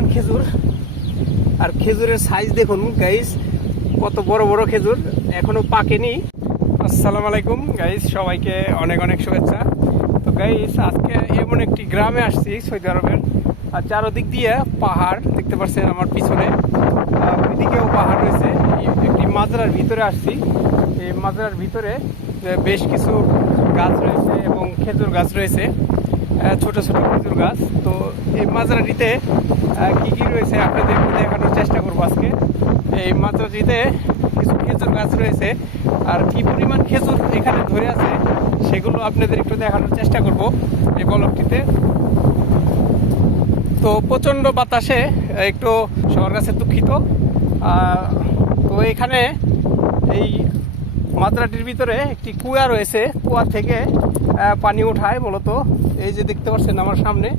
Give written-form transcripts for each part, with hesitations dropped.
পরিমাণ খেজুর, আর খেজুরের সাইজ দেখুন গাইস, কত বড় বড় খেজুর, এখনো পাকেনি। আসসালামু আলাইকুম গাইস, সবাইকে অনেক অনেক শুভেচ্ছা। তো গাইস, আজকে এমন একটি গ্রামে আসছি সৌদি আরবের, আর চারদিক দিয়ে পাহাড় দেখতে পাচ্ছেন আমার পিছনে, ওইদিকেও পাহাড় রয়েছে। একটি মাজরার ভিতরে আসছি। এই মাজরার ভিতরে বেশ কিছু গাছ রয়েছে এবং খেজুর গাছ রয়েছে, ছোট ছোট খেজুর গাছ। তো এই মাজরাটিতে কি কি রয়েছে আপনাদের দেখানোর চেষ্টা করবো আজকে। এই মাজরাটিতে কিছু খেজুর গাছ রয়েছে, আর কি পরিমাণ খেজুর এখানে ধরে আছে সেগুলো আপনাদের একটু দেখানোর চেষ্টা করব এই ব্লগটিতে। তো প্রচণ্ড বাতাসে একটু সবার কাছে দুঃখিত। তো এখানে এই মাজরাটির ভিতরে একটি কুয়া রয়েছে, কুয়া থেকে পানি উঠায় মূলত। এই যে দেখতে পাচ্ছেন আমার সামনে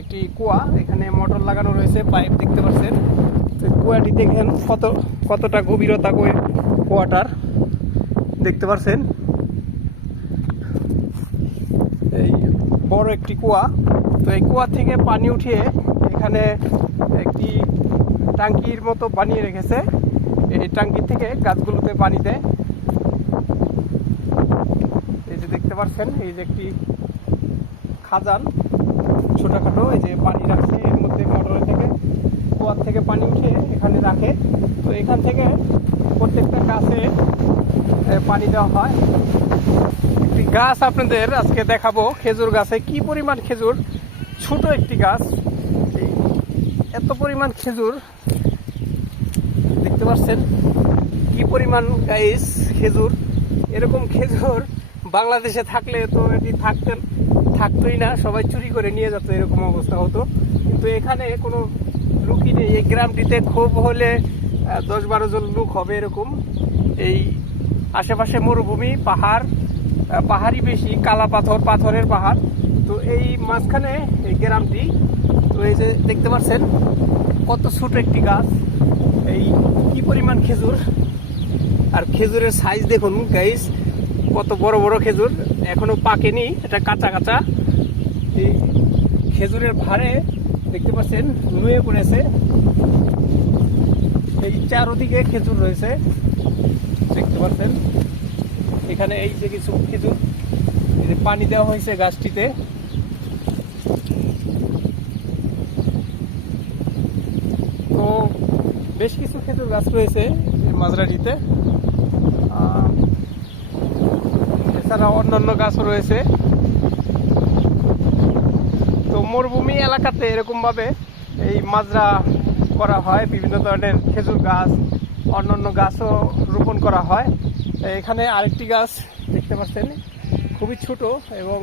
একটি কুয়া, এখানে মোটর লাগানো রয়েছে, পাইপ দেখতে পাচ্ছেন। তো কুয়াটি দেখেন কতটা গভীরতা কুয়াটার দেখতে পাচ্ছেন। এই বড় একটি কুয়া। তো এই কুয়া থেকে পানি উঠিয়ে এখানে একটি ট্যাঙ্কির মতো বানিয়ে রেখেছে। এই ট্যাঙ্কি থেকে গাছগুলোতে পানি দেয়। এই যে দেখতে পাচ্ছেন, এই যে একটি খাজান ছোটখাটো, এই যে পানি রাখছে এর মধ্যে, মোটরের থেকে কুয়ার থেকে পানি উঠিয়ে এখানে রাখে। তো এখান থেকে প্রত্যেকটা গাছে পানি দেওয়া হয়। একটি গাছ আপনাদের আজকে দেখাবো, খেজুর গাছে কি পরিমাণ খেজুর, ছোট একটি গাছ, এত পরিমাণ খেজুর দেখতে পাচ্ছেন। কি পরিমাণ গাইস খেজুর, এরকম খেজুর বাংলাদেশে থাকলে তো এটি থাকতোই না, সবাই চুরি করে নিয়ে যেত, এরকম অবস্থা হতো। কিন্তু এখানে কোনো লুকই নেই। এই গ্রামটিতে খুব হলে 10-12 জন লোক হবে এরকম। এই আশেপাশে মরুভূমি, পাহাড়ই বেশি, কালা পাথরের পাহাড়। তো এই মাঝখানে এই গ্রামটি। তো এই যে দেখতে পাচ্ছেন কত ছোট একটি গাছ, এই কি পরিমাণ খেজুর, আর খেজুরের সাইজ দেখুন গাইস, কত বড় বড় খেজুর, এখনো পাকেনি, এটা কাঁচা কাঁচা। এই খেজুরের ভারে দেখতে পাচ্ছেন নুয়ে পড়েছে। এই চারদিকে খেজুর রয়েছে দেখতে পাচ্ছেন। এখানে এই যে কিছু খেজুর, এই যে পানি দেওয়া হয়েছে গাছটিতে। তো বেশ কিছু খেজুর গাছ রয়েছে এই মাজরাটিতে, এছাড়া অন্যান্য গাছও রয়েছে। তো মরুভূমি এলাকাতে এরকমভাবে এই মাজরা করা হয়, বিভিন্ন ধরনের খেজুর গাছ, অন্যান্য গাছও রোপণ করা হয়। এখানে আরেকটি গাছ দেখতে পাচ্ছেন, খুবই ছোট এবং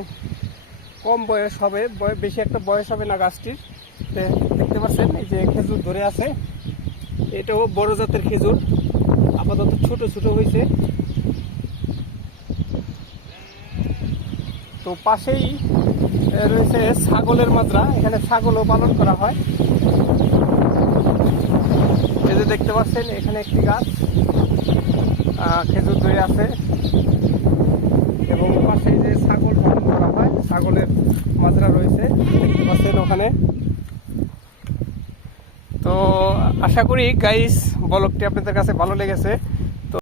কম বয়স হবে, বেশি একটা বয়স হবে না গাছটির। দেখতে পাচ্ছেন এই যে খেজুর ধরে আছে, এটাও বড় জাতের খেজুর, আপাতত ছোট ছোট হয়েছে। তো পাশেই রয়েছে ছাগলের মাজরা, এখানে ছাগলও পালন করা হয়। এই যে দেখতে পাচ্ছেন এখানে একটি গাছ খেজুর ধরে আছে, এবং পাশে যে ছাগল পালন করা হয়, ছাগলের মাজরা রয়েছে দেখতে পাচ্ছেন ওখানে। তো আশা করি গাইস ব্লগটি আপনাদের কাছে ভালো লেগেছে।